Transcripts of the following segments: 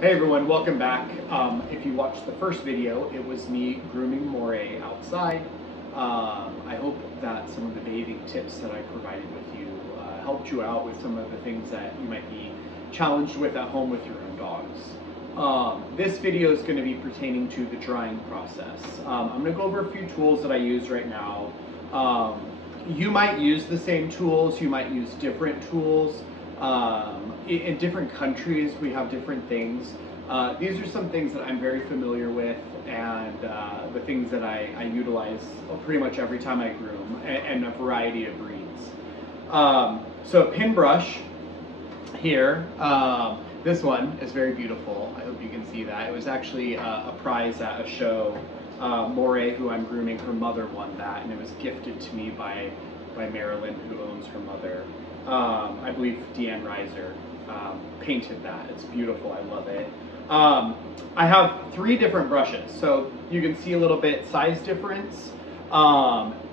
Hey everyone, welcome back. If you watched the first video, it was me grooming Moray outside. I hope that some of the bathing tips that I provided with you helped you out with some of the things that you might be challenged with at home with your own dogs. This video is going to be pertaining to the drying process. I'm going to go over a few tools that I use right now. You might use the same tools, you might use different tools. In different countries, we have different things. These are some things that I'm very familiar with, and the things that I utilize pretty much every time I groom, and a variety of breeds. So a pin brush here. This one is very beautiful. I hope you can see that. It was actually a prize at a show. Moray, who I'm grooming, her mother won that, and it was gifted to me by Marilyn, who owns her mother. I believe Deanne Reiser painted that. It's beautiful. I love it. I have 3 different brushes, so you can see a little bit size difference.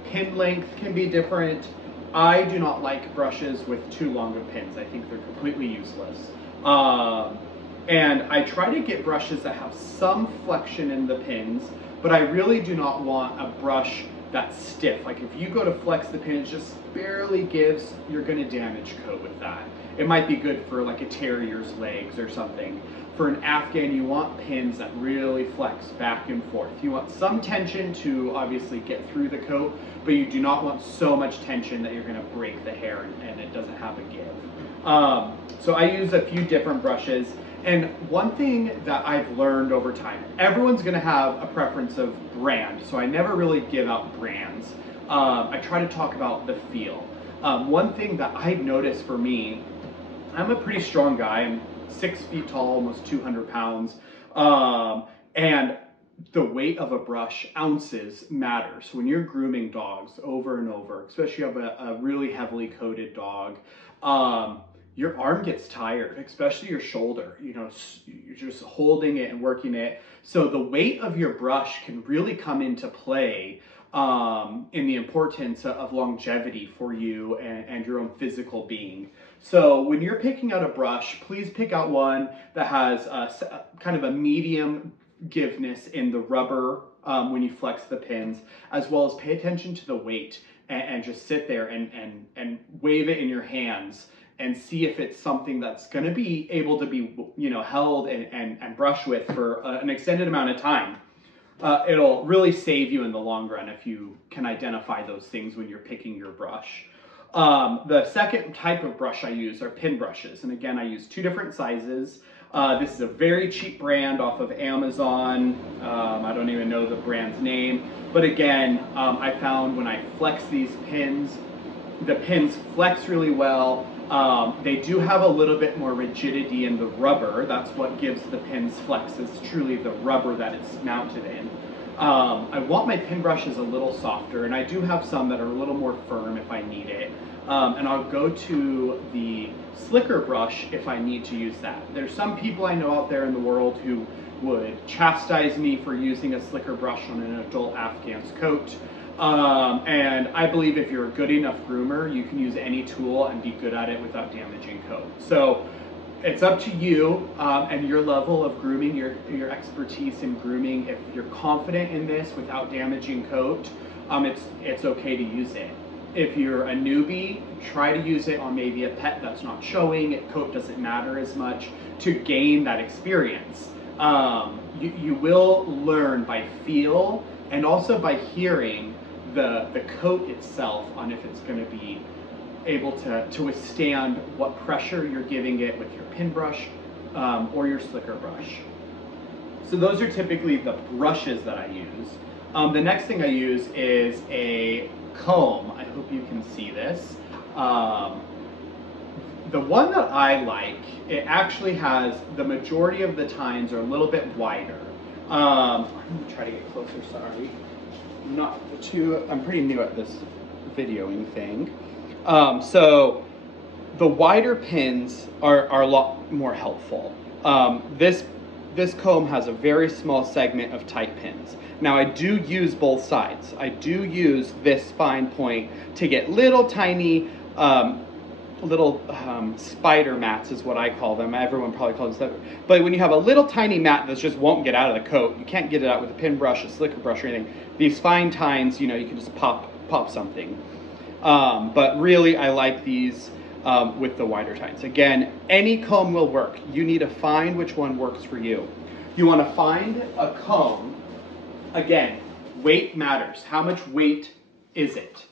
Pin length can be different. I do not like brushes with too long of pins. I think they're completely useless. And I try to get brushes that have some flexion in the pins, but I really do not want a brush that's stiff. Like if you go to flex the pin, it just barely gives, you're going to damage coat with that. It might be good for like a terrier's legs or something. For an Afghan, you want pins that really flex back and forth. You want some tension to obviously get through the coat, but you do not want so much tension that you're going to break the hair and it doesn't have a give. So I use a few different brushes. And one thing that I've learned over time, everyone's going to have a preference of brand, so I never really give out brands. I try to talk about the feel. One thing that I've noticed for me, I'm a pretty strong guy. I'm 6 feet tall, almost 200 pounds. And the weight of a brush, ounces, matters. When you're grooming dogs over and over, especially if you have a really heavily coated dog, your arm gets tired, especially your shoulder. You know, you're just holding it and working it. So the weight of your brush can really come into play in the importance of longevity for you and your own physical being. So when you're picking out a brush, please pick out one that has kind of a medium giveness in the rubber when you flex the pins, as well as pay attention to the weight and just sit there and wave it in your hands and see if it's something that's going to be able to be, you know, held and brushed with for an extended amount of time. It'll really save you in the long run if you can identify those things when you're picking your brush. The second type of brush I use are pin brushes. And again, I use 2 different sizes. This is a very cheap brand off of Amazon. I don't even know the brand's name. But again, I found when I flex these pins, the pins flex really well. They do have a little bit more rigidity in the rubber. That's what gives the pins flex. It's truly the rubber that it's mounted in. I want my pin brushes a little softer, and I do have some that are a little more firm if I need it. And I'll go to the slicker brush if I need to use that. There's some people I know out there in the world who would chastise me for using a slicker brush on an adult Afghan's coat. And I believe if you're a good enough groomer, you can use any tool and be good at it without damaging coat. So it's up to you and your level of grooming, your expertise in grooming. If you're confident in this without damaging coat, it's okay to use it. If you're a newbie, try to use it on maybe a pet that's not showing. Coat doesn't matter as much to gain that experience. You will learn by feel and also by hearing the coat itself on if it's going to be able to withstand what pressure you're giving it with your pin brush or your slicker brush. So those are typically the brushes that I use. The next thing I use is a comb. I hope you can see this. The one that I like, it actually has, the majority of the tines are a little bit wider. I'm going to try to get closer, sorry. I'm pretty new at this videoing thing. So the wider pins are a lot more helpful. This comb has a very small segment of tight pins. Now I do use both sides. I do use this fine point to get little tiny little spider mats is what I call them. Everyone probably calls them that. But when you have a little tiny mat that just won't get out of the coat, you can't get it out with a pin brush, a slicker brush, or anything. These fine tines, you know, you can just pop something. But really, I like these with the wider tines. Again, any comb will work. You need to find which one works for you. You want to find a comb. Again, weight matters. How much weight is it?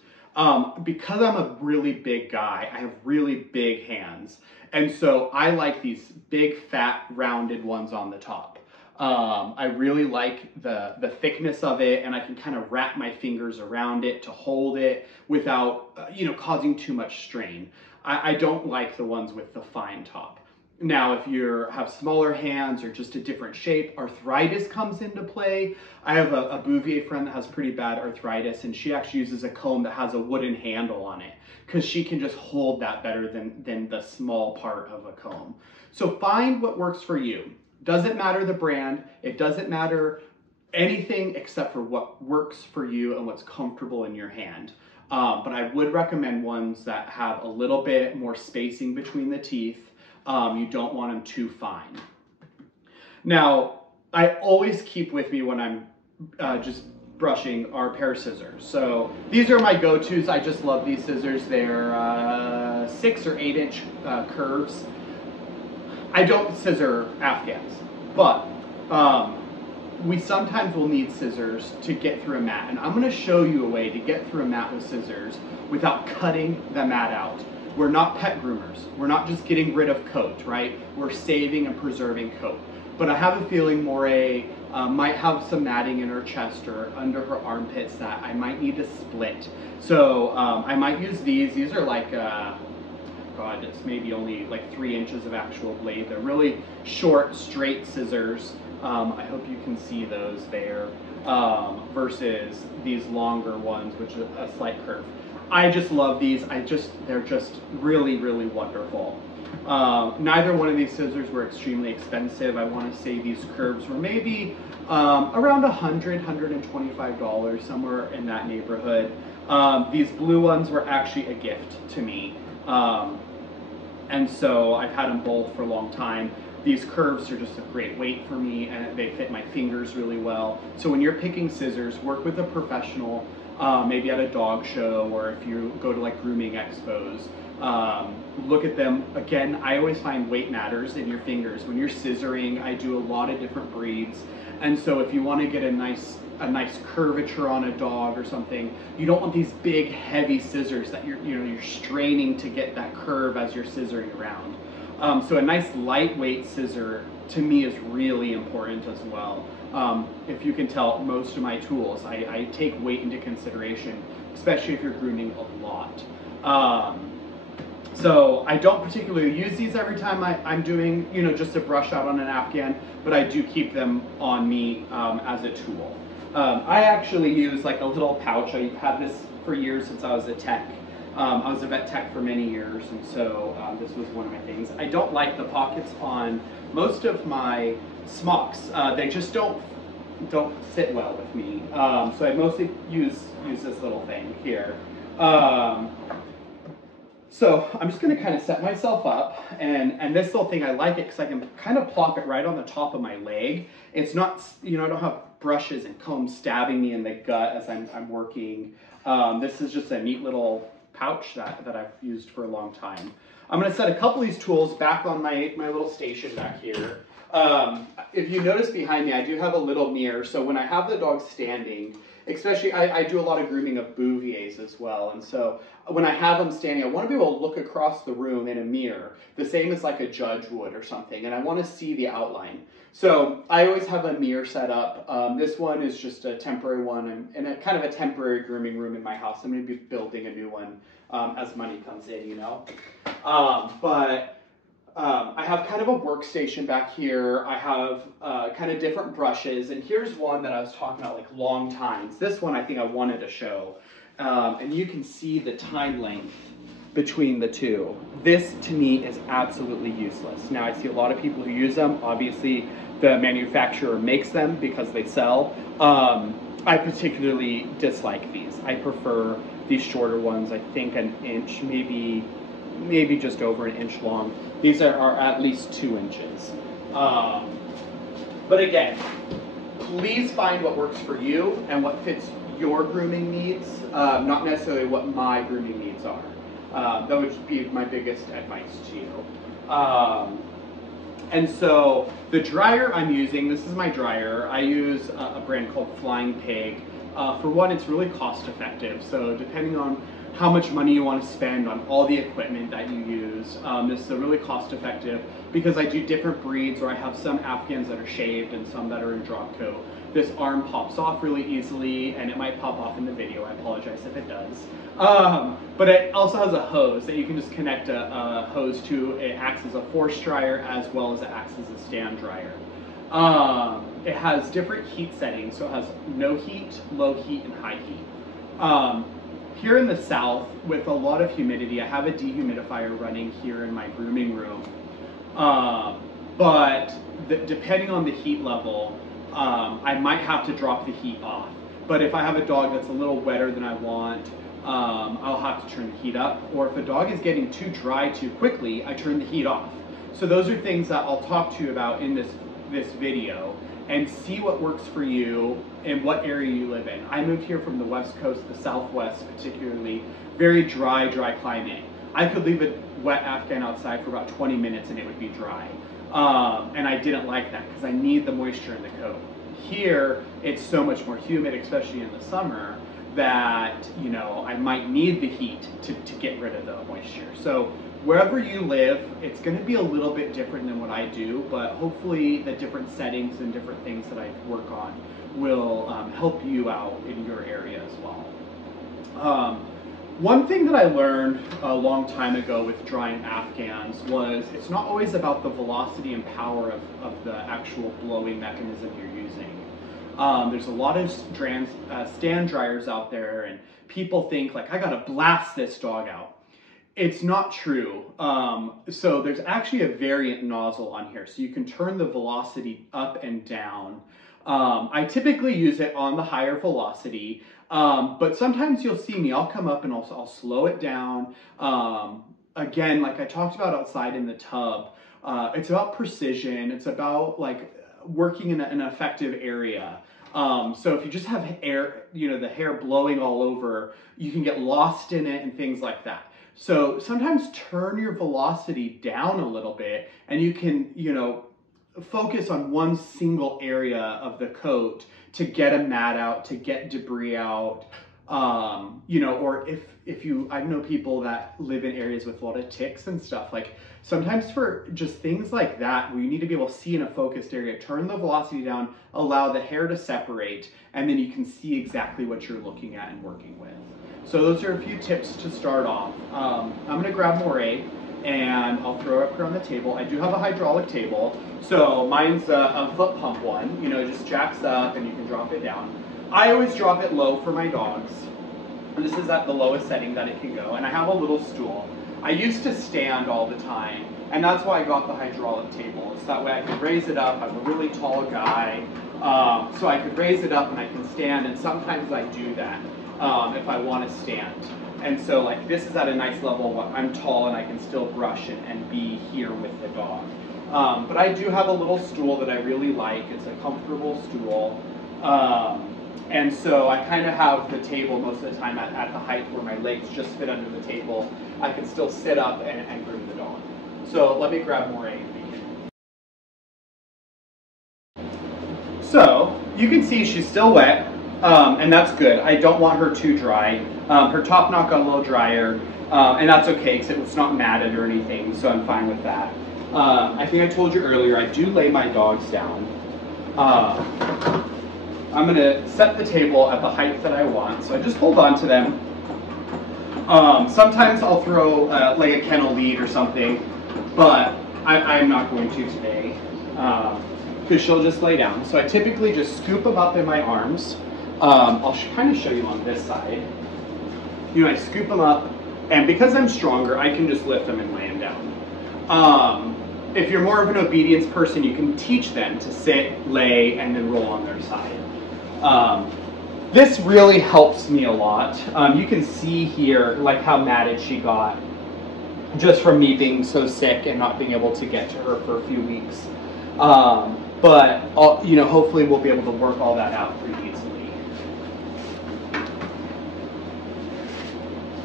Because I'm a really big guy, I have really big hands. And so I like these big, fat, rounded ones on the top. I really like the thickness of it, and I can kind of wrap my fingers around it to hold it without, you know, causing too much strain. I don't like the ones with the fine top. Now, if you have smaller hands or just a different shape, arthritis comes into play. I have a Bouvier friend that has pretty bad arthritis, and she actually uses a comb that has a wooden handle on it because she can just hold that better than the small part of a comb. So find what works for you. Doesn't matter the brand. It doesn't matter anything except for what works for you and what's comfortable in your hand. But I would recommend ones that have a little bit more spacing between the teeth. You don't want them too fine. Now, I always keep with me when I'm just brushing are a pair of scissors. So these are my go-tos. I just love these scissors. They're 6 or 8 inch curves. I don't scissor Afghans, but we sometimes will need scissors to get through a mat. And I'm going to show you a way to get through a mat with scissors without cutting the mat out. We're not pet groomers. We're not just getting rid of coat, right? We're saving and preserving coat. But I have a feeling Moray might have some matting in her chest or under her armpits that I might need to split. So I might use these. These are like, God, it's maybe only like 3 inches of actual blade. They're really short, straight scissors. I hope you can see those there versus these longer ones, which is a slight curve. I just love these. They're just really, really wonderful. Neither one of these scissors were extremely expensive. I want to say these curves were maybe around $100, $125, somewhere in that neighborhood. These blue ones were actually a gift to me. And so I've had them both for a long time. These curves are just a great weight for me, and they fit my fingers really well. So when you're picking scissors, work with a professional. Maybe at a dog show, or if you go to like grooming expos, look at them. Again, I always find weight matters in your fingers. When you're scissoring, I do a lot of different breeds, and so if you want to get a nice curvature on a dog or something, you don't want these big heavy scissors that you're straining to get that curve as you're scissoring around. So a nice lightweight scissor to me is really important as well. If you can tell, most of my tools, I take weight into consideration, especially if you're grooming a lot. So I don't particularly use these every time I'm doing, just a brush out on an Afghan, but I do keep them on me as a tool. I actually use like a little pouch. I've had this for years since I was a tech. I was a vet tech for many years, and so this was one of my things. I don't like the pockets on most of my smocks. They just don't sit well with me. So I mostly use this little thing here. So I'm just going to kind of set myself up, and this little thing, I like it because I can kind of plop it right on the top of my leg. It's not, I don't have brushes and combs stabbing me in the gut as I'm working. This is just a neat little pouch that I've used for a long time. I'm going to set a couple of these tools back on my little station back here. If you notice behind me, I do have a little mirror, so when I have the dog standing, especially I do a lot of grooming of Bouviers as well, and so when I have them standing, I want to be able to look across the room in a mirror, the same as like a judge would or something, and I want to see the outline. So I always have a mirror set up. This one is just a temporary one, and a kind of a temporary grooming room in my house. I'm going to be building a new one as money comes in, I have kind of a workstation back here. I have kind of different brushes, and here's one that I was talking about, like long tines. This one I think I wanted to show, and you can see the tine length between the two. This to me is absolutely useless. Now I see a lot of people who use them. Obviously the manufacturer makes them because they sell. I particularly dislike these. I prefer these shorter ones. I think an inch, maybe maybe just over an inch long. These are at least 2 inches. But again, please find what works for you and what fits your grooming needs, not necessarily what my grooming needs are. That would be my biggest advice to you. And so the dryer I'm using, this is my dryer. I use a brand called Flying Pig. For one, it's really cost effective. So depending on how much money you want to spend on all the equipment that you use, this is a really cost effective because I do different breeds, or I have some Afghans that are shaved and some that are in drop coat. This arm pops off really easily, and it might pop off in the video. I apologize if it does. But it also has a hose that you can just connect a hose to. It acts as a force dryer as well as it acts as a stand dryer. It has different heat settings, so it has no heat, low heat, and high heat. Here in the south, with a lot of humidity, I have a dehumidifier running here in my grooming room. But depending on the heat level, I might have to drop the heat off. But if I have a dog that's a little wetter than I want, I'll have to turn the heat up. Or if a dog is getting too dry too quickly, I turn the heat off. So those are things that I'll talk to you about in this video, and see what works for you and what area you live in. I moved here from the West Coast, the Southwest particularly, very dry climate. I could leave a wet Afghan outside for about 20 minutes and it would be dry. And I didn't like that because I need the moisture in the coat. Here, it's so much more humid, especially in the summer, that, you know, I might need the heat to get rid of the moisture. So wherever you live, it's going to be a little bit different than what I do, but hopefully the different settings and different things that I work on will help you out in your area as well. One thing that I learned a long time ago with drying Afghans was it's not always about the velocity and power of the actual blowing mechanism you're using. There's a lot of stand dryers out there, and people think like, I gotta blast this dog out. It's not true. So there's actually a variant nozzle on here, so you can turn the velocity up and down. I typically use it on the higher velocity, but sometimes you'll see me, I'll come up and I'll slow it down. Again, like I talked about outside in the tub, it's about precision. It's about like working in an effective area. So if you just have air, you know, the hair blowing all over, you can get lost in it and things like that. So sometimes turn your velocity down a little bit and you can, you know, focus on one single area of the coat to get a mat out, to get debris out, you know, or I know people that live in areas with a lot of ticks and stuff, like sometimes for just things like that, where you need to be able to see in a focused area, turn the velocity down, allow the hair to separate, and then you can see exactly what you're looking at and working with. So those are a few tips to start off. I'm gonna grab Moray and I'll throw it up here on the table. I do have a hydraulic table. So mine's a foot pump one, you know, it just jacks up and you can drop it down. I always drop it low for my dogs. This is at the lowest setting that it can go. And I have a little stool. I used to stand all the time, and that's why I got the hydraulic table. So that way I could raise it up. I'm a really tall guy, so I could raise it up and I can stand, and sometimes I do that if I want to stand. And so like this is at a nice level. I'm tall and I can still brush and be here with the dog. But I do have a little stool that I really like. It's a comfortable stool. And so I kind of have the table most of the time at the height where my legs just fit under the table. I can still sit up and groom the dog. So let me grab Moray and begin. So you can see she's still wet, and that's good. I don't want her too dry. Her top knot got a little drier, and that's okay because it's not matted or anything, so I'm fine with that. I think I told you earlier, I do lay my dogs down. I'm going to set the table at the height that I want, so I just hold on to them. Sometimes I'll throw like a kennel lead or something, but I'm not going to today because she'll just lay down. So I typically just scoop them up in my arms. I'll kind of show you on this side. You know, I scoop them up, and because I'm stronger, I can just lift them and lay them down. If you're more of an obedience person, you can teach them to sit, lay, and then roll on their side. This really helps me a lot. You can see here like how matted she got. just from me being so sick and not being able to get to her for a few weeks. But you know, hopefully we'll be able to work all that out pretty easily.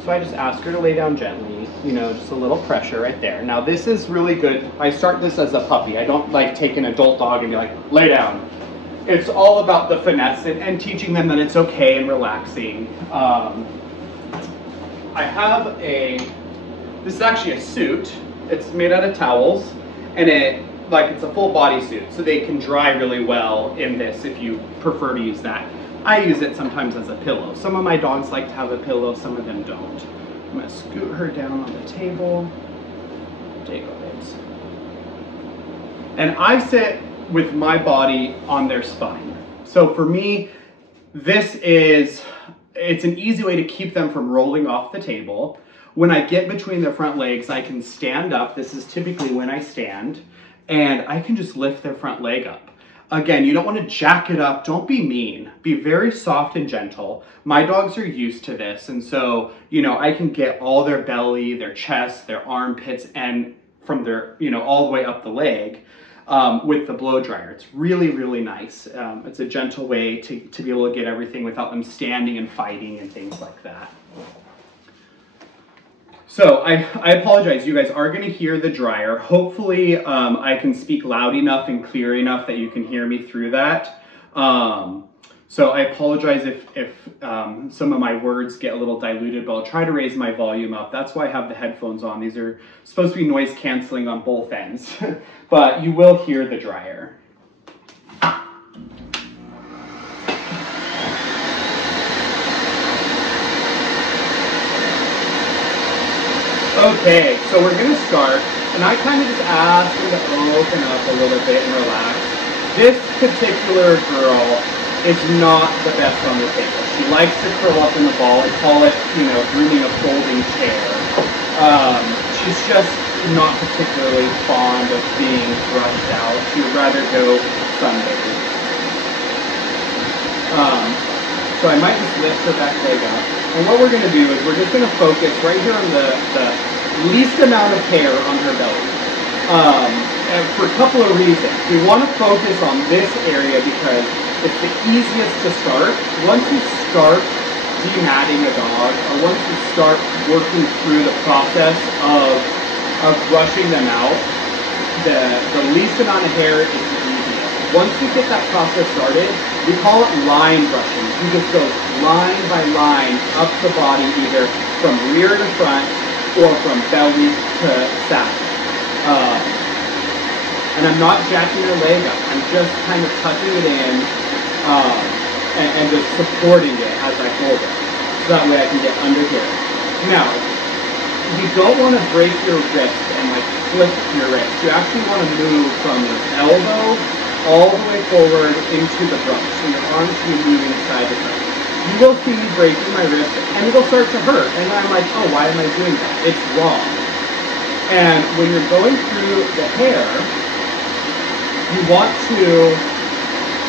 So I just ask her to lay down gently, you know, just a little pressure right there. Now this is really good. I start this as a puppy. I don't like take an adult dog and be like, lay down. It's all about the finesse and teaching them that it's okay and relaxing. I have this is actually a suit. It's made out of towels, and it's a full body suit, so they can dry really well in this if you prefer to use that. I use it sometimes as a pillow. Some of my dogs like to have a pillow, some of them don't. I'm gonna scoot her down on the table. Take a bit. And I sit with my body on their spine. So for me, it's an easy way to keep them from rolling off the table. When I get between their front legs, I can stand up. This is typically when I stand, and I can just lift their front leg up. Again, you don't want to jack it up. Don't be mean. Be very soft and gentle. My dogs are used to this, and so, you know, I can get all their belly, their chest, their armpits, and from their, you know, all the way up the leg with the blow dryer. It's really, really nice. It's a gentle way to be able to get everything without them standing and fighting and things like that. So I apologize, you guys are going to hear the dryer. Hopefully I can speak loud enough and clear enough that you can hear me through that. So I apologize if some of my words get a little diluted, but I'll try to raise my volume up. That's why I have the headphones on. These are supposed to be noise canceling on both ends, but you will hear the dryer. Okay, so we're going to start, and I kind of just ask them to open up a little bit and relax. This particular girl is not the best on the table. She likes to curl up in the ball. I call it, you know, grooming a folding chair. She's just not particularly fond of being brushed out. She would rather go sunbathing. So I might just lift her back leg up. And what we're going to do is we're just going to focus right here on the least amount of hair on her belly. And for a couple of reasons. We want to focus on this area because it's the easiest to start. Once you start dematting a dog, or once you start working through the process of brushing them out, the least amount of hair is the easiest. Once you get that process started, we call it line brushing. You just go line by line up the body, either from rear to front or from belly to saddle. And I'm not jacking her leg up. I'm just kind of tucking it in and just supporting it as I hold it. So that way I can get under here. Now, you don't want to break your wrist and like flip your wrist. You actually want to move from your elbow all the way forward into the brush. So your arms should be moving side to side. You will see me breaking my wrist and it'll start to hurt. And I'm like, oh, why am I doing that? It's wrong. And when you're going through the hair, you want to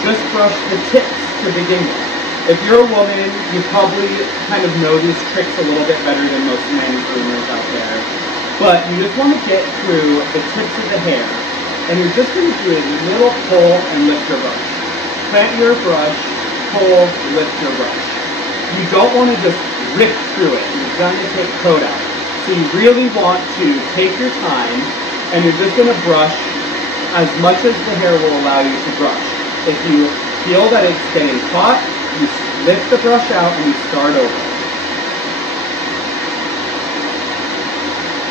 just brush the tips to begin with. If you're a woman, you probably kind of know these tricks a little bit better than most men groomers out there. But you just want to get through the tips of the hair, and you're just going to do a little pull and lift your brush. Plant your brush, pull, lift your brush. You don't want to just rip through it. You're going to take coat out. So you really want to take your time, and you're just going to brush as much as the hair will allow you to brush. If you feel that it's getting caught, you lift the brush out and you start over.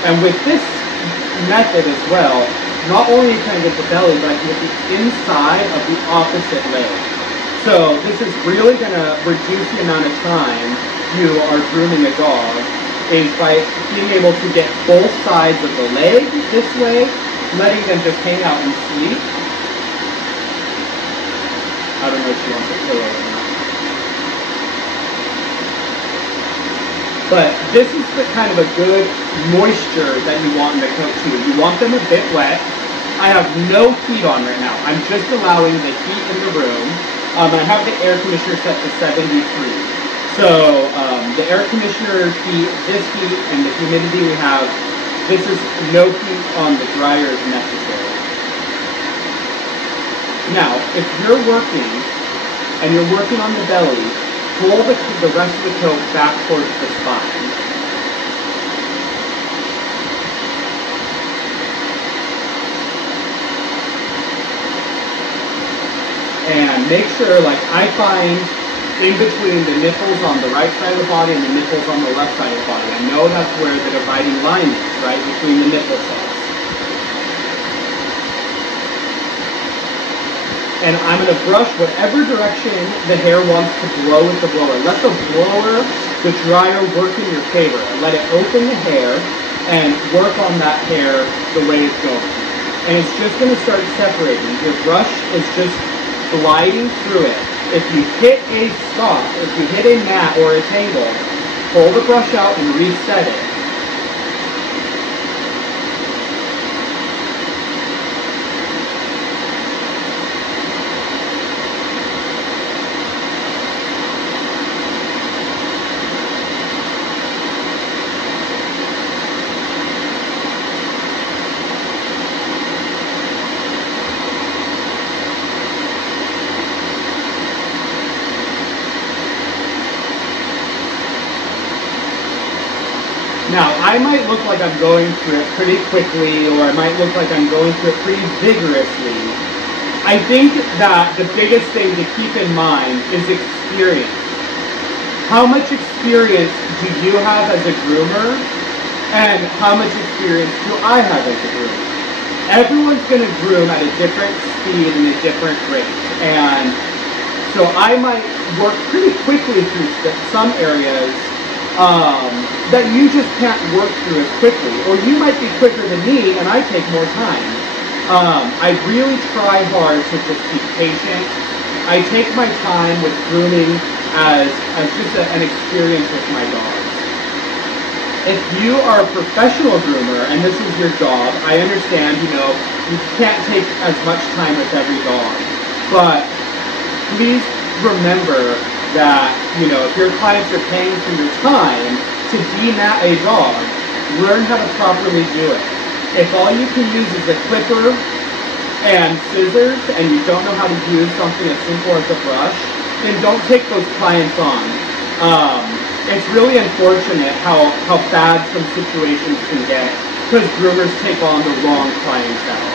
And with this method as well, not only can I get the belly, but I can get the inside of the opposite leg. So this is really going to reduce the amount of time you are grooming a dog, is by being able to get both sides of the leg this way, letting them just hang out and sleep. I don't know if she wants a pillow or not. But this is the kind of a good moisture that you want in the coat too. You want them a bit wet. I have no heat on right now. I'm just allowing the heat in the room. I have the air conditioner set to 73. So the air conditioner heat, this heat, and the humidity we have This is no heat on the dryer is necessary. Now, if you're working and you're working on the belly, pull the rest of the coat back towards the spine. And make sure, like I find, in between the nipples on the right side of the body and the nipples on the left side of the body, I know that's where the dividing line is, right, between the nipple cells. And I'm going to brush whatever direction the hair wants to blow with the blower. Let the blower, the dryer, work in your favor. Let it open the hair and work on that hair the way it's going. And it's just going to start separating. Your brush is just gliding through it. If you hit a stop, if you hit a mat or a tangle, pull the brush out and reset it. Now, I might look like I'm going through it pretty quickly, or I might look like I'm going through it pretty vigorously. I think that the biggest thing to keep in mind is experience. How much experience do you have as a groomer, and how much experience do I have as a groomer? Everyone's going to groom at a different speed and a different rate, and so I might work pretty quickly through some areas that you just can't work through as quickly. Or you might be quicker than me and I take more time. I really try hard to just be patient. I take my time with grooming as just an experience with my dogs. If you are a professional groomer and this is your job, I understand, you know, you can't take as much time with every dog. But please remember that, you know, if your clients are paying for your time to demat a dog, learn how to properly do it. If all you can use is a clipper and scissors and you don't know how to use something as simple as a brush, then don't take those clients on. It's really unfortunate how bad some situations can get because groomers take on the wrong clientele.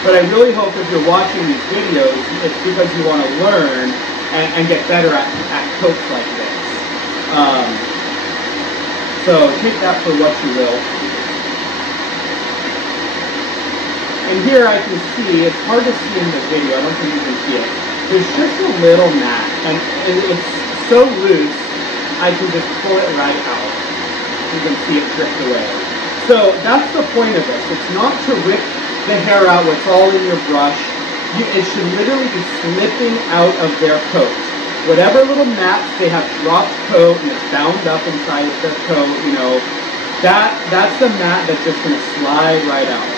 But I really hope if you're watching these videos, it's because you want to learn and get better at coats like this. So take that for what you will. And here I can see, it's hard to see in the video, I don't think you can see it. There's just a little mat, and it's so loose, I can just pull it right out. You can see it drift away. So that's the point of this. It's not to rip the hair out what's all in your brush. It should literally be slipping out of their coat. Whatever little mats they have dropped coat and it's bound up inside their coat, you know, that's the mat that's just going to slide right out.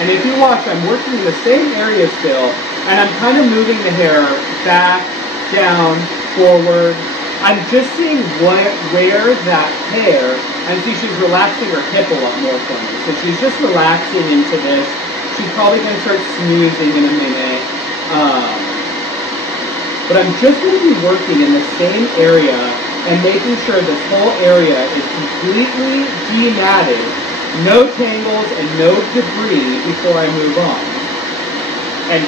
And if you watch, I'm working in the same area still, and I'm kind of moving the hair back, down, forward. I'm just seeing where that hair, and see she's relaxing her hip a lot more for me. So she's just relaxing into this. She's probably going to start snoozing in a minute. But I'm just going to be working in the same area and making sure this whole area is completely dematted. No tangles and no debris before I move on. And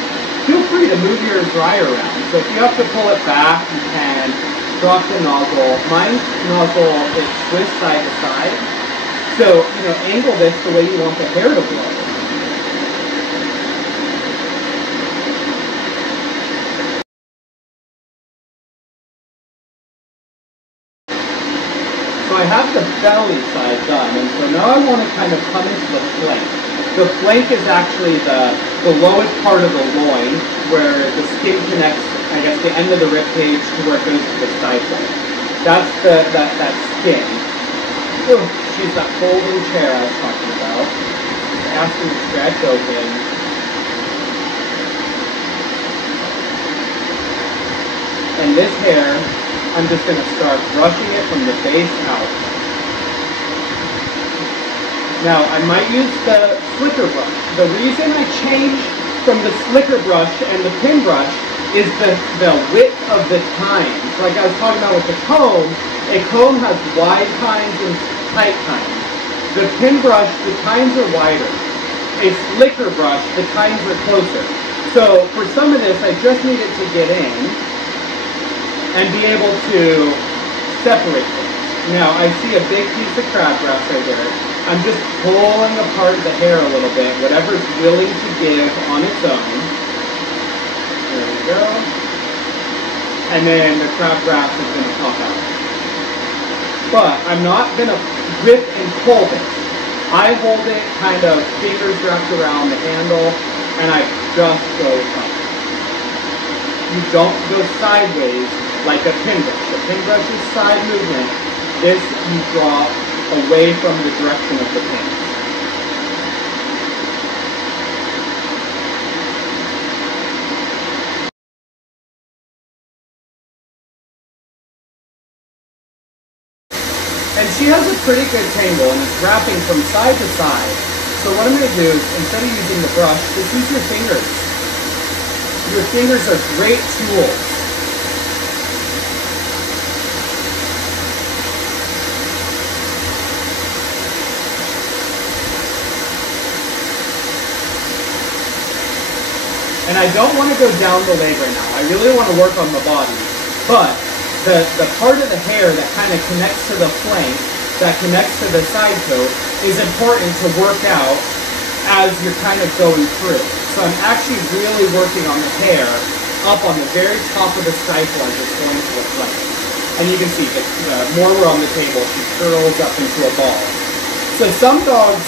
feel free to move your dryer around. So if you have to pull it back, you can drop the nozzle. My nozzle is twist side to side. So, you know, angle this the way you want the hair to blow. So I have the belly side done, and so now I want to kind of come into the flank. The flank is actually the lowest part of the loin where the skin connects I guess, the end of the rib cage to where it goes to the stifle. That's that skin. Ooh, she's that folding chair I was talking about. Asking to stretch open. And this hair, I'm just going to start brushing it from the base out. Now, I might use the slicker brush. The reason I changed from the slicker brush and the pin brush is the width of the tines. Like I was talking about with the comb, a comb has wide tines and tight tines. The pin brush, the tines are wider. A slicker brush, the tines are closer. So for some of this, I just need it to get in and be able to separate them. Now, I see a big piece of crabgrass right there. I'm just pulling apart the hair a little bit, whatever's willing to give on its own. There we go. And then the crabgrass is going to pop out. But I'm not going to rip and pull it. I hold it kind of fingers wrapped around the handle, and I just go up. You don't go sideways like a pin brush. A pin brush is side movement. This you draw away from the direction of the pin. And she has a pretty good tangle and it's wrapping from side to side. So what I'm going to do is, instead of using the brush, just use your fingers. Your fingers are great tools. And I don't want to go down the leg right now. I really want to work on the body. But the part of the hair that kind of connects to the flank, that connects to the side coat, is important to work out as you're kind of going through. So I'm actually really working on the hair up on the very top of the stifle as it's going to the flank. And you can see, the more we're on the table, she curls up into a ball. So some dogs,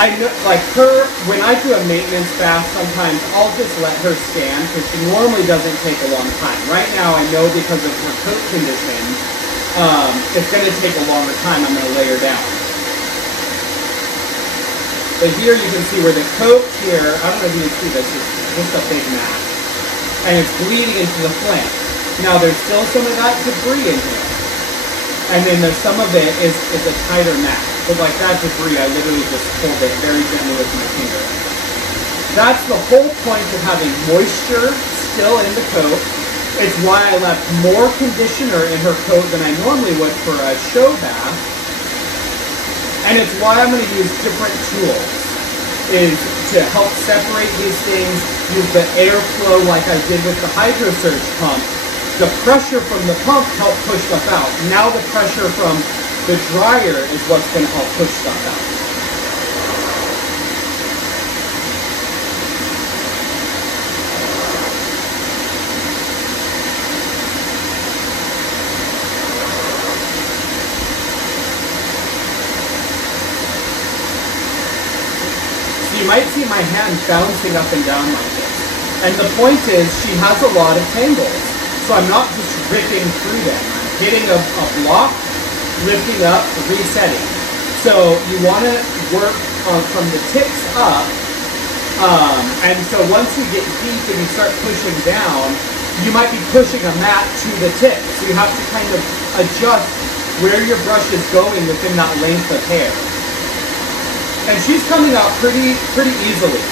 I know, like her, when I do a maintenance bath, sometimes I'll just let her stand because she normally doesn't take a long time. Right now, I know because of her coat condition, it's going to take a longer time. I'm going to lay her down. But here you can see where the coat here, I don't know if you can see this, it's just a big mass. And it's bleeding into the flank. Now there's still some of that debris in here. And then there's some of it is a tighter mass. But like that debris, I literally just pulled it very gently with my finger. That's the whole point of having moisture still in the coat. It's why I left more conditioner in her coat than I normally would for a show bath. And it's why I'm going to use different tools, is to help separate these things, use the airflow like I did with the HydroSurge pump. The pressure from the pump helped push stuff out. Now the pressure from the dryer is what's going to help push stuff out. You might see my hand bouncing up and down like this. And the point is, she has a lot of tangles. So I'm not just ripping through them. I'm hitting a block, lifting up, resetting. So you want to work from the tips up. And so once you get deep and you start pushing down, you might be pushing a mat to the tip. So you have to kind of adjust where your brush is going within that length of hair. And she's coming out pretty easily.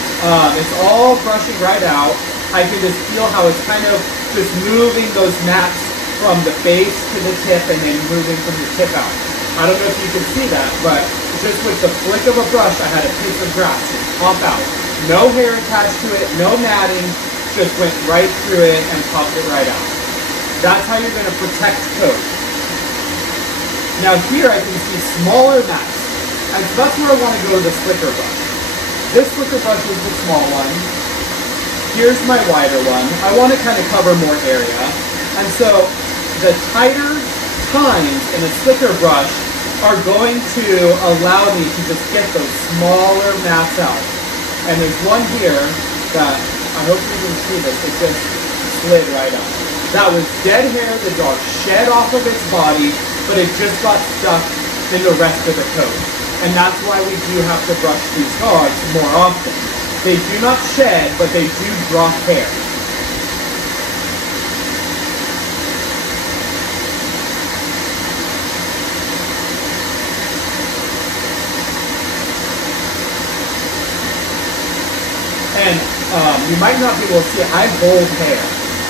It's all brushing right out. I can just feel how it's kind of just moving those mats from the base to the tip and then moving from the tip out. I don't know if you can see that, but just with the flick of a brush, I had a piece of grass just pop out. No hair attached to it, no matting, just went right through it and popped it right out. That's how you're going to protect coat. Now here I can see smaller mats. And so that's where I want to go to the slicker brush. This slicker brush is the small one. Here's my wider one. I want to kind of cover more area. And so the tighter tines in a slicker brush are going to allow me to just get those smaller mats out. And there's one here that, I hope you can see this, it just slid right out. That was dead hair the dog shed off of its body, but it just got stuck in the rest of the coat. And that's why we do have to brush these dogs more often. They do not shed, but they do drop hair. And you might not be able to see it, I hold hair.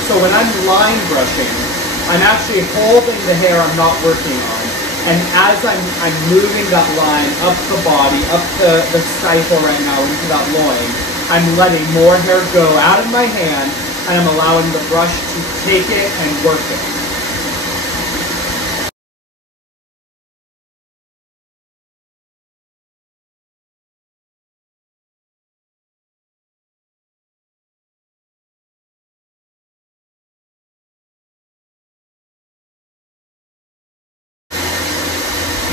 So when I'm line brushing, I'm actually holding the hair I'm not working on. And as I'm moving that line up the body, up the stifle right now, into that loin, I'm letting more hair go out of my hand, and I'm allowing the brush to take it and work it.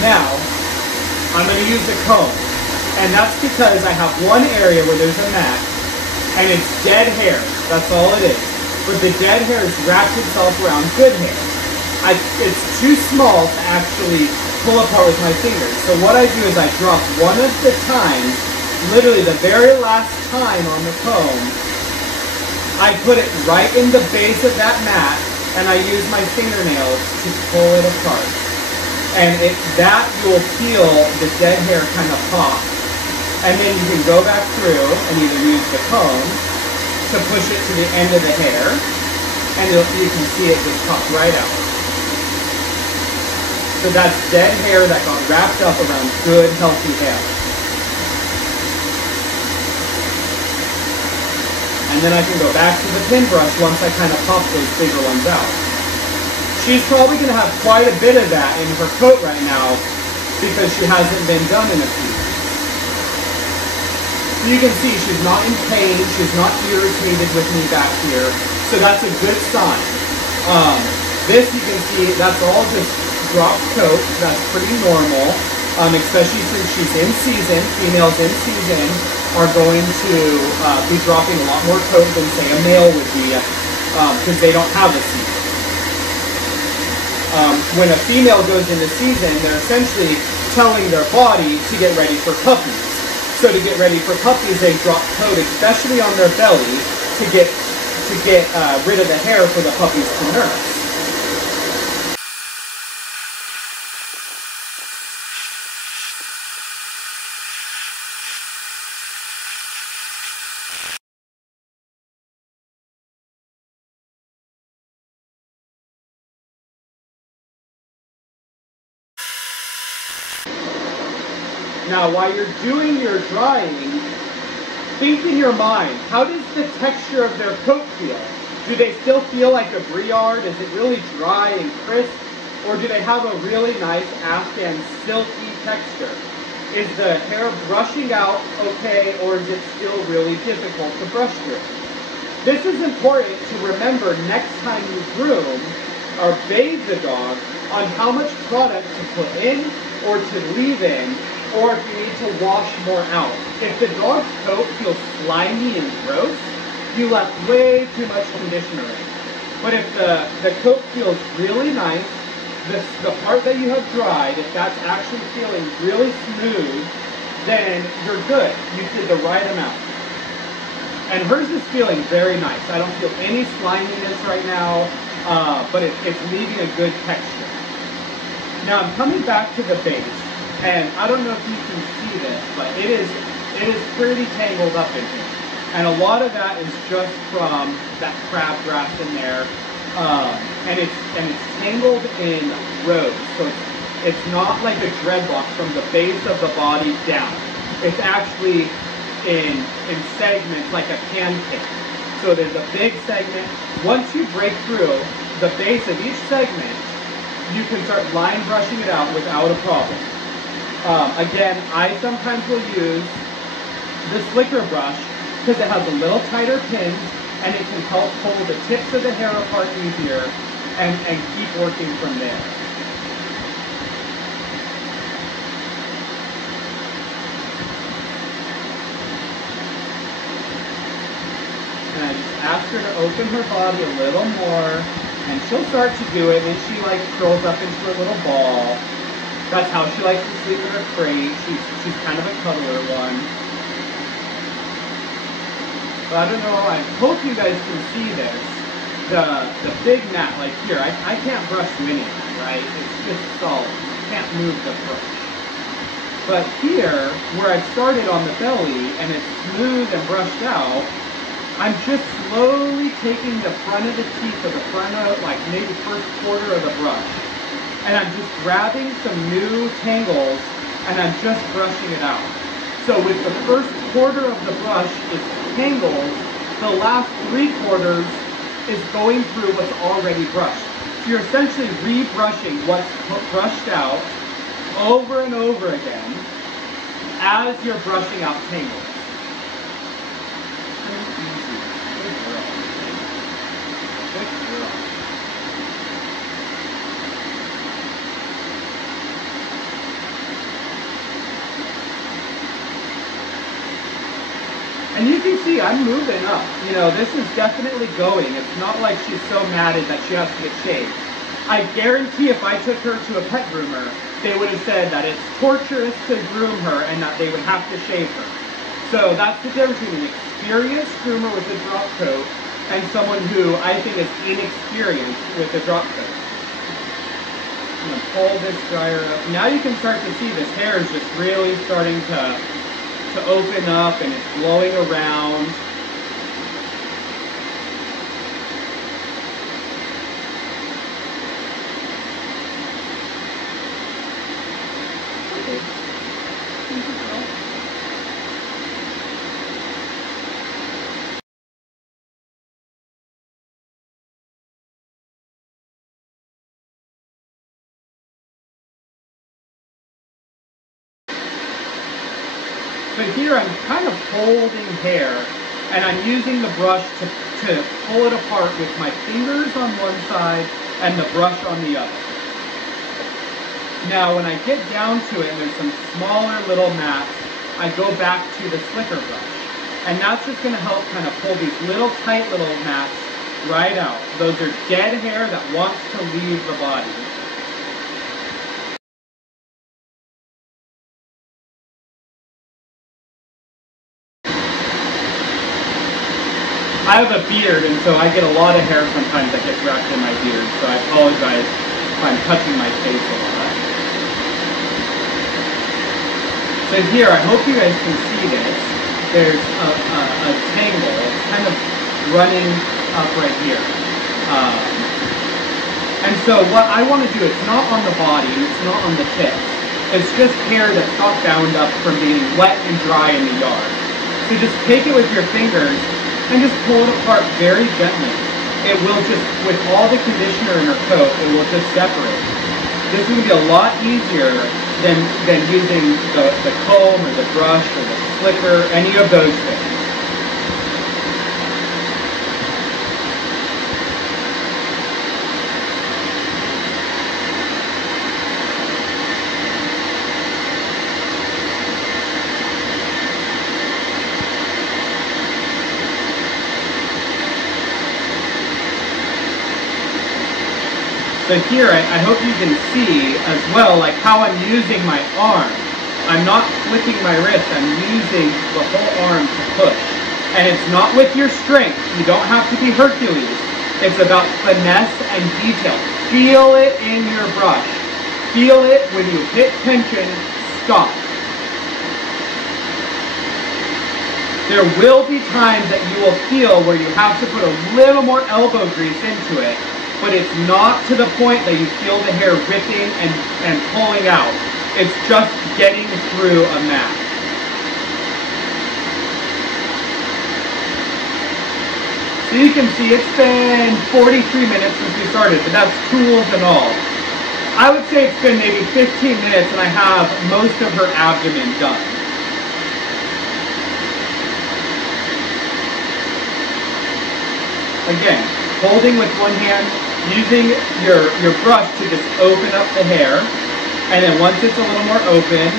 Now, I'm going to use a comb, and that's because I have one area where there's a mat, and it's dead hair, that's all it is. But the dead hair has wrapped itself around good hair. It's too small to actually pull apart with my fingers. So what I do is I drop one of the times, literally the very last time on the comb, I put it right in the base of that mat, and I use my fingernails to pull it apart. And that you'll feel the dead hair kind of pop. And then you can go back through and either use the comb to push it to the end of the hair, and you can see it just pop right out. So that's dead hair that got wrapped up around good, healthy hair. And then I can go back to the pin brush once I kind of pop those bigger ones out. She's probably going to have quite a bit of that in her coat right now because she hasn't been done in a few weeks. You can see she's not in pain, she's not irritated with me back here, so that's a good sign. This you can see, that's all just dropped coat, that's pretty normal, especially since she's in season. Females in season are going to be dropping a lot more coat than say a male would be because they don't have a season. When a female goes into season, they're essentially telling their body to get ready for puppies. So to get ready for puppies, they drop coat, especially on their belly, to get rid of the hair for the puppies to nurse. Now, while you're doing your drying, think in your mind, how does the texture of their coat feel? Do they still feel like a briard? Is it really dry and crisp? Or do they have a really nice Afghan silky texture? Is the hair brushing out okay, or is it still really difficult to brush through? This is important to remember next time you groom or bathe the dog on how much product to put in or to leave in, or if you need to wash more out. If the dog's coat feels slimy and gross, you left way too much conditioner in. But if the coat feels really nice, the part that you have dried, if that's actually feeling really smooth, then you're good. You did the right amount. And hers is feeling very nice. I don't feel any sliminess right now, but it's leaving a good texture. Now I'm coming back to the base. And I don't know if you can see this, but it is pretty tangled up in here. And a lot of that is just from that crabgrass in there. And it's tangled in rows. So it's not like a dreadlock from the base of the body down. It's actually in segments like a pancake. So there's a big segment. Once you break through the base of each segment, you can start line brushing it out without a problem. Again, I sometimes will use the slicker brush because it has a little tighter pin and it can help pull the tips of the hair apart easier and keep working from there. And I just ask her to open her body a little more, and she'll start to do it, and she like curls up into a little ball. That's how she likes to sleep in her crate. She's kind of a cuddler one. But I don't know, I hope you guys can see this. The big mat, like here, I can't brush Winnie, right? It's just solid. You can't move the brush. But here, where I've started on the belly, and it's smooth and brushed out, I'm just slowly taking the front of the teeth of the front of, like maybe first quarter of the brush. And I'm just grabbing some new tangles, and I'm just brushing it out. So with the first quarter of the brush is tangles, the last 3/4 is going through what's already brushed. So you're essentially rebrushing what's brushed out over and over again as you're brushing out tangles. Pretty easy. Good girl. Good girl. And you can see I'm moving up. You know, this is definitely going. It's not like she's so matted that she has to get shaved. I guarantee if I took her to a pet groomer, they would have said that it's torturous to groom her and that they would have to shave her. So that's the difference between an experienced groomer with a drop coat and someone who I think is inexperienced with a drop coat. I'm going to pull this dryer up. Now you can start to see this hair is just really starting to open up, and it's blowing around. Okay. So here I'm kind of holding hair, and I'm using the brush to pull it apart with my fingers on one side and the brush on the other. Now when I get down to it and there's some smaller little mats, I go back to the slicker brush. And that's just going to help kind of pull these little tight little mats right out. Those are dead hair that wants to leave the body. I have a beard, and so I get a lot of hair sometimes that gets wrapped in my beard, so I apologize if I'm touching my face a lot. So here, I hope you guys can see this. There's a tangle. It's kind of running up right here. And so what I want to do, it's not on the body, and it's not on the tips. It's just hair that's got bound up from being wet and dry in the yard. So just take it with your fingers and just pull it apart very gently. It will just, with all the conditioner in her coat, it will just separate. This is going to be a lot easier than using the comb or the brush or the slicker, any of those things. So here, I hope you can see as well, like how I'm using my arm. I'm not flipping my wrist, I'm using the whole arm to push. And it's not with your strength. You don't have to be Hercules. It's about finesse and detail. Feel it in your brush. Feel it when you hit tension, stop. There will be times that you will feel where you have to put a little more elbow grease into it, but it's not to the point that you feel the hair ripping and pulling out. It's just getting through a mat. So you can see it's been 43 minutes since we started, but that's tools and all. I would say it's been maybe 15 minutes and I have most of her abdomen done. Again, holding with one hand, using your brush to just open up the hair, and then once it's a little more open,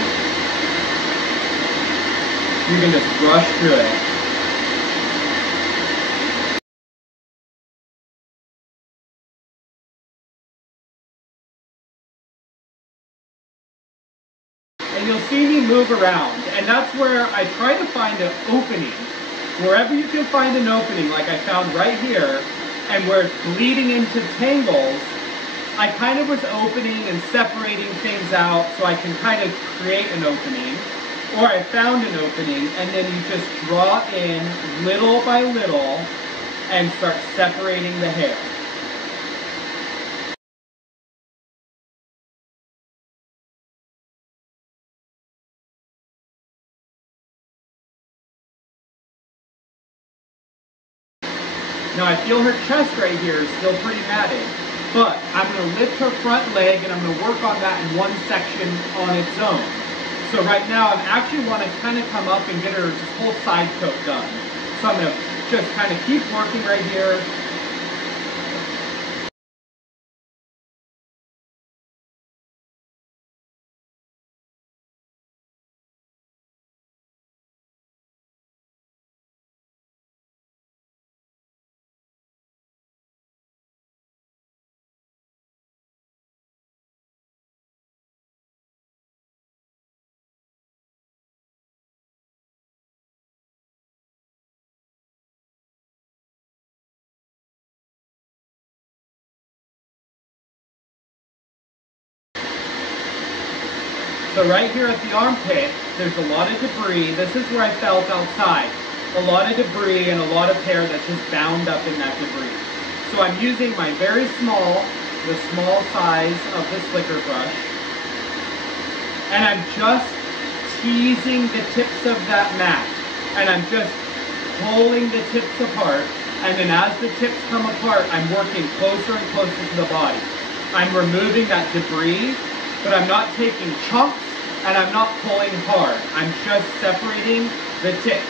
you can just brush through it. tangles around, and that's where I try to find an opening. Wherever you can find an opening, like I found right here, and where it's bleeding into tangles, I kind of was opening and separating things out so I can kind of create an opening. Or I found an opening, and then you just draw in little by little and start separating the hair. Now I feel her chest right here is still pretty matted, but I'm going to lift her front leg and I'm going to work on that in one section on its own. So right now I actually want to kind of come up and get her this whole side coat done. So I'm going to just kind of keep working right here. So right here at the armpit, there's a lot of debris. This is where I felt outside. A lot of debris and a lot of hair that's just bound up in that debris. So I'm using my very small, the small size of the slicker brush. And I'm just teasing the tips of that mat. And I'm just pulling the tips apart. And then as the tips come apart, I'm working closer and closer to the body. I'm removing that debris, but I'm not taking chunks and I'm not pulling hard. I'm just separating the tips.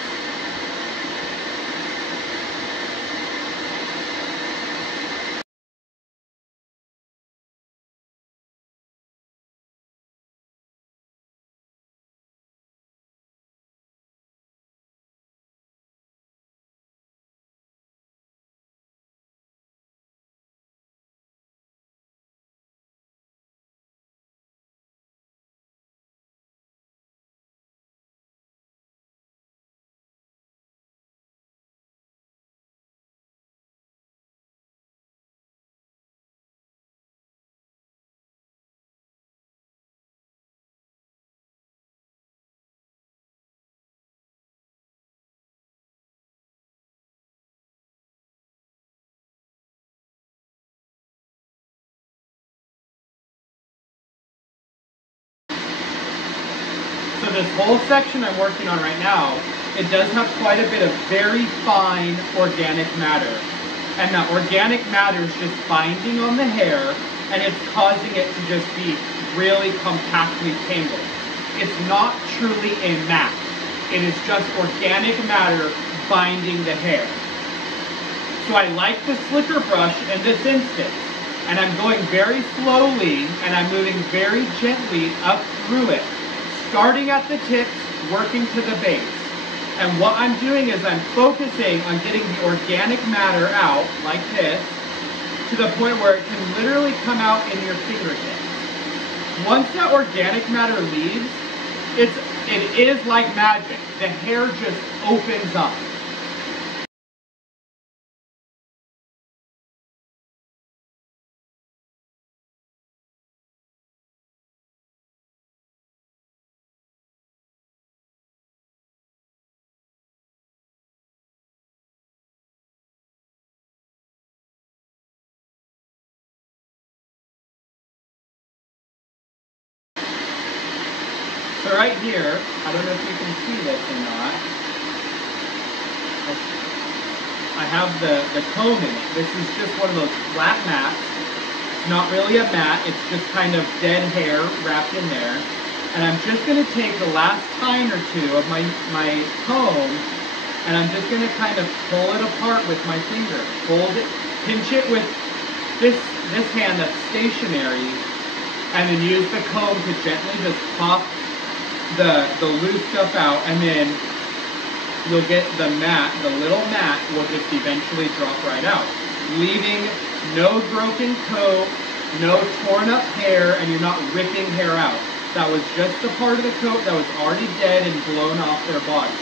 So this whole section I'm working on right now, it does have quite a bit of very fine organic matter. And that organic matter is just binding on the hair and it's causing it to just be really compactly tangled. It's not truly a mat. It is just organic matter binding the hair. So I like the slicker brush in this instance. And I'm going very slowly and I'm moving very gently up through it. Starting at the tips, working to the base. And what I'm doing is I'm focusing on getting the organic matter out, like this, to the point where it can literally come out in your fingertips. Once that organic matter leaves, it is like magic. The hair just opens up. So right here, I don't know if you can see this or not, I have the comb in it. This is just one of those flat mats. It's not really a mat, it's just kind of dead hair wrapped in there. And I'm just going to take the last tine or two of my comb, and I'm just going to kind of pull it apart with my finger. Hold it, pinch it with this hand that's stationary, and then use the comb to gently just pop the loose stuff out, and then you'll get the mat, the little mat will just eventually drop right out, leaving no broken coat, no torn up hair, and you're not ripping hair out. that was just the part of the coat that was already dead and blown off their body.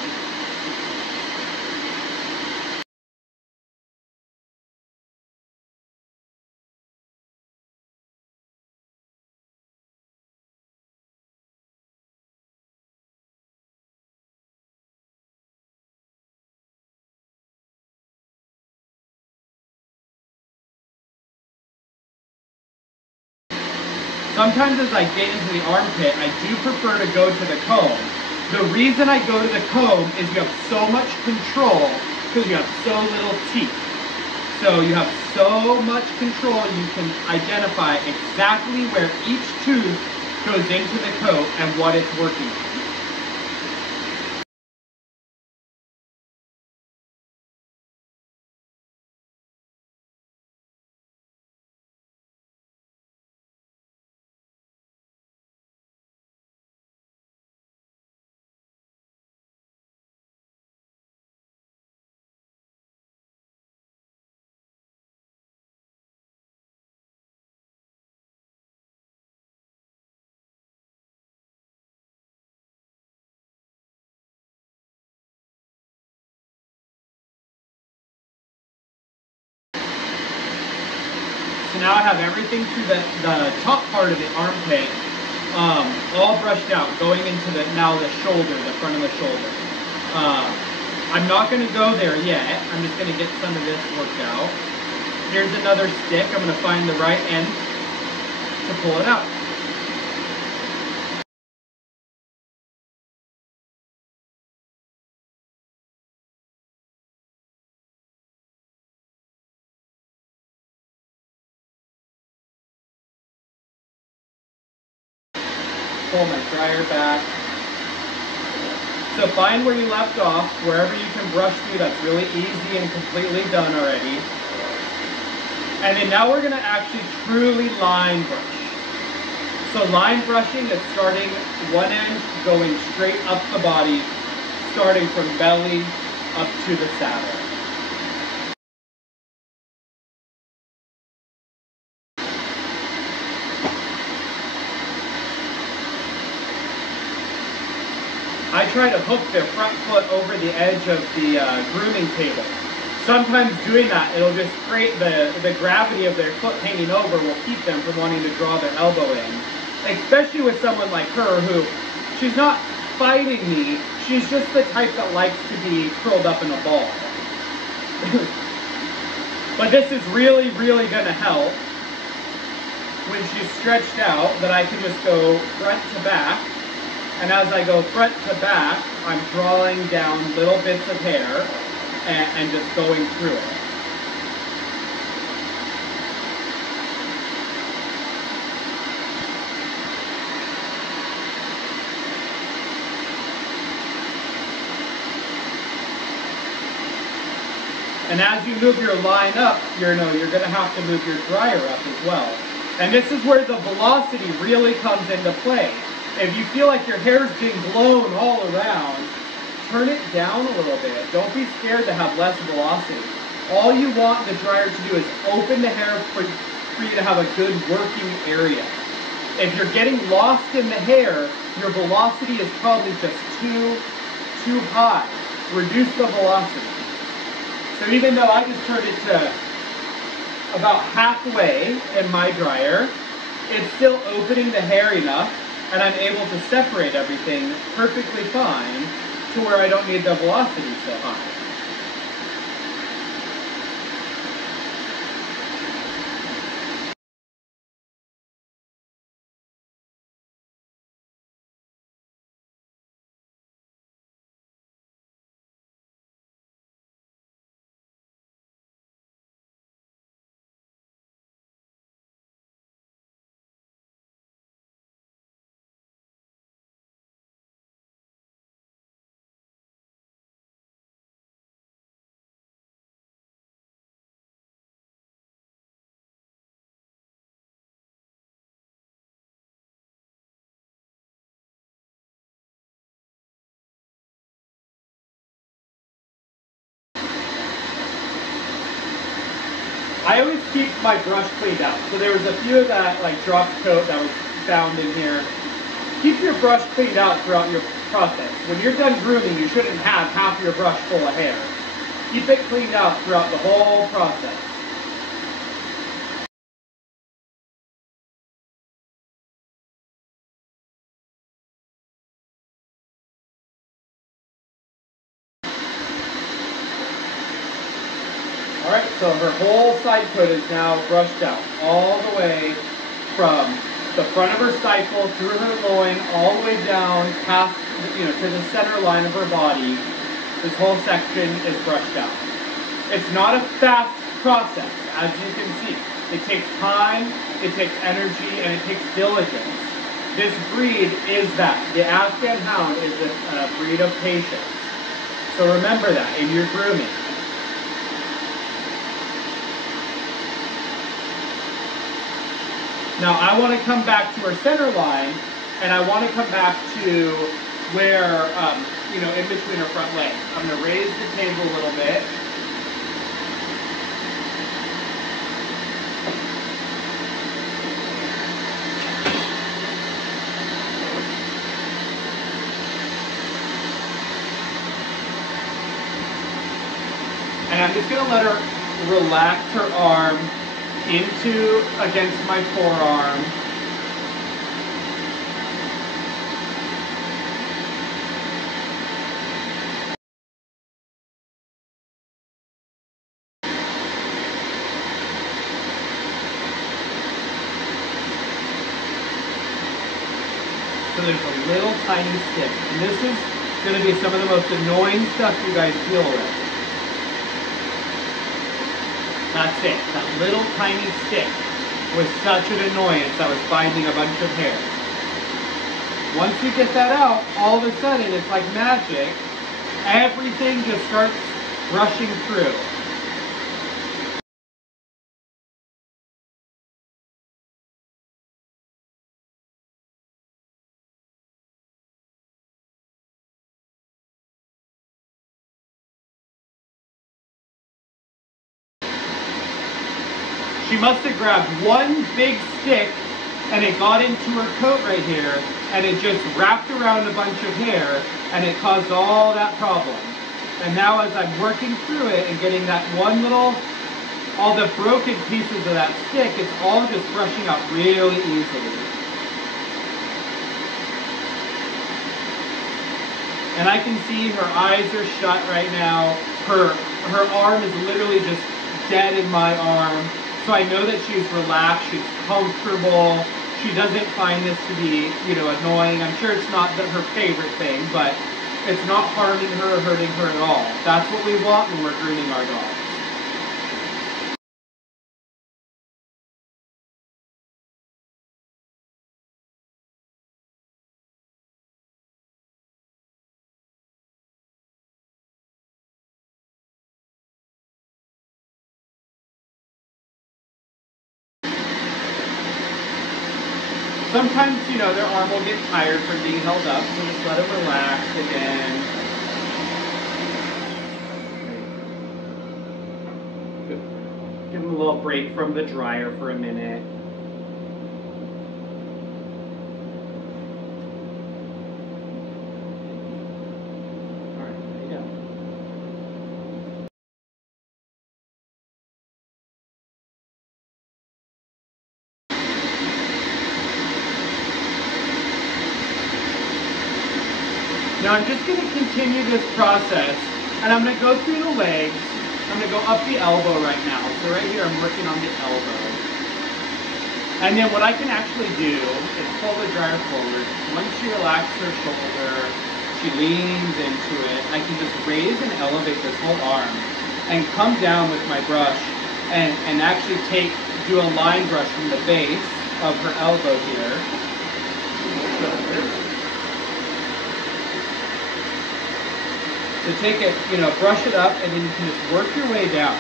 Sometimes as I get into the armpit, I do prefer to go to the comb. The reason I go to the comb is you have so much control because you have so little teeth. So you have so much control, you can identify exactly where each tooth goes into the coat and what it's working on. So now I have everything through the top part of the armpit all brushed out, going into the shoulder, the front of the shoulder. I'm not going to go there yet. I'm just going to get some of this worked out. Here's another stick. I'm going to find the right end to pull it out. Pull my dryer back. So find where you left off, wherever you can brush through. That's really easy and completely done already. And then now we're going to actually truly line brush. So line brushing is starting one end, going straight up the body, starting from belly up to the saddle. I try to hook their front foot over the edge of the grooming table. Sometimes doing that, it'll just create the gravity of their foot hanging over will keep them from wanting to draw their elbow in. Especially with someone like her who, she's not fighting me, she's just the type that likes to be curled up in a ball. But this is really, really going to help when she's stretched out, that I can just go front to back. And as I go front to back, I'm drawing down little bits of hair and just going through it. And as you move your line up, you're going to have to move your dryer up as well. And this is where the velocity really comes into play. If you feel like your hair's being blown all around, turn it down a little bit. Don't be scared to have less velocity. All you want the dryer to do is open the hair for you to have a good working area. If you're getting lost in the hair, your velocity is probably just too high. Reduce the velocity. So even though I just turned it to about halfway in my dryer, it's still opening the hair enough, and I'm able to separate everything perfectly fine to where I don't need the velocity so high. I always keep my brush cleaned out. So there was a few of that like dropped coat that was found in here. keep your brush cleaned out throughout your process. When you're done grooming, you shouldn't have half your brush full of hair. Keep it cleaned out throughout the whole process. Alright, so her whole side coat is now brushed out, all the way from the front of her stifle, through her loin, all the way down past, to the center line of her body. This whole section is brushed out. It's not a fast process, as you can see. It takes time, it takes energy, and it takes diligence. This breed is that. The Afghan Hound is a breed of patience. So remember that in your grooming. Now I want to come back to her center line, and I want to come back to where, in between her front legs. I'm going to raise the table a little bit. And I'm just going to let her relax her arm against my forearm. So there's a little tiny stick. And this is going to be some of the most annoying stuff you guys deal with. That's it. That little tiny stick was such an annoyance that was binding a bunch of hair. Once you get that out, all of a sudden it's like magic. Everything just starts rushing through. She must have grabbed one big stick and it got into her coat right here, and it just wrapped around a bunch of hair, and it caused all that problem. And now as I'm working through it and getting that one little, all the broken pieces of that stick, it's all just brushing out really easily. And I can see her eyes are shut right now. Her arm is literally just dead in my arm. So I know that she's relaxed, she's comfortable. She doesn't find this to be, annoying. I'm sure it's not her favorite thing, but it's not harming her or hurting her at all. That's what we want when we're grooming our dogs. Sometimes, their arm will get tired from being held up, so just let them relax again. Give them a little break from the dryer for a minute. All right, there you go. Now I'm just going to continue this process, and I'm going to go through the legs. I'm going to go up the elbow right now. So right here I'm working on the elbow. And then what I can actually do is pull the dryer forward. Once she relaxes her shoulder, she leans into it, I can just raise and elevate this whole arm and come down with my brush and actually do a line brush from the base of her elbow here. To take it, brush it up, and then you can just work your way down.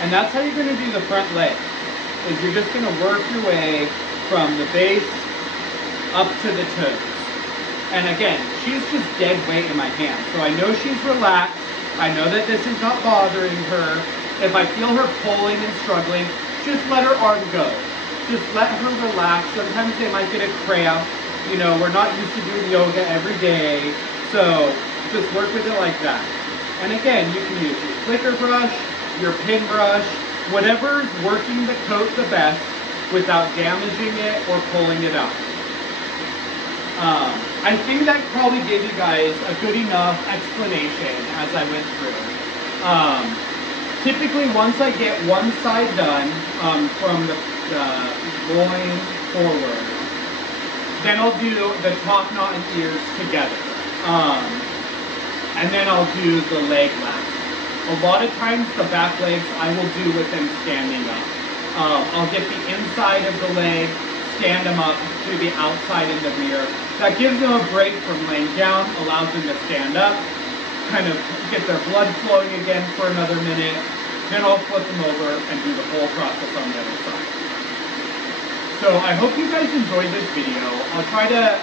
And that's how you're going to do the front leg, is you're just going to work your way from the base up to the toes. And again, she's just dead weight in my hand. So I know she's relaxed. I know that this is not bothering her. If I feel her pulling and struggling, just let her arm go. Just let her relax. Sometimes they might get a cramp. You know, we're not used to doing yoga every day, so just work with it like that. And again, you can use your flicker brush, your pin brush, whatever's working the coat the best without damaging it or pulling it out. I think that probably gave you guys a good enough explanation as I went through. Typically, once I get one side done from the loin forward, then I'll do the top knot and ears together. And then I'll do the leg last. A lot of times the back legs I will do with them standing up. I'll get the inside of the leg, stand them up to the outside and the rear. That gives them a break from laying down, allows them to stand up, kind of get their blood flowing again for another minute. Then I'll flip them over and do the whole process on the other side. So I hope you guys enjoyed this video. I'll try to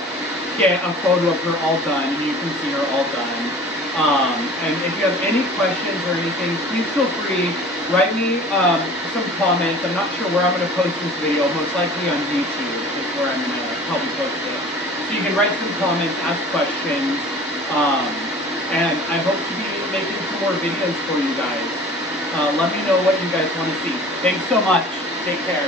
get a photo of her all done. You can see her all done. And if you have any questions or anything, please feel free. Write me some comments. I'm not sure where I'm going to post this video. Most likely on YouTube is where I'm going to probably post it. So you can write some comments, ask questions. And I hope to be making some more videos for you guys. Let me know what you guys want to see. Thanks so much. Take care.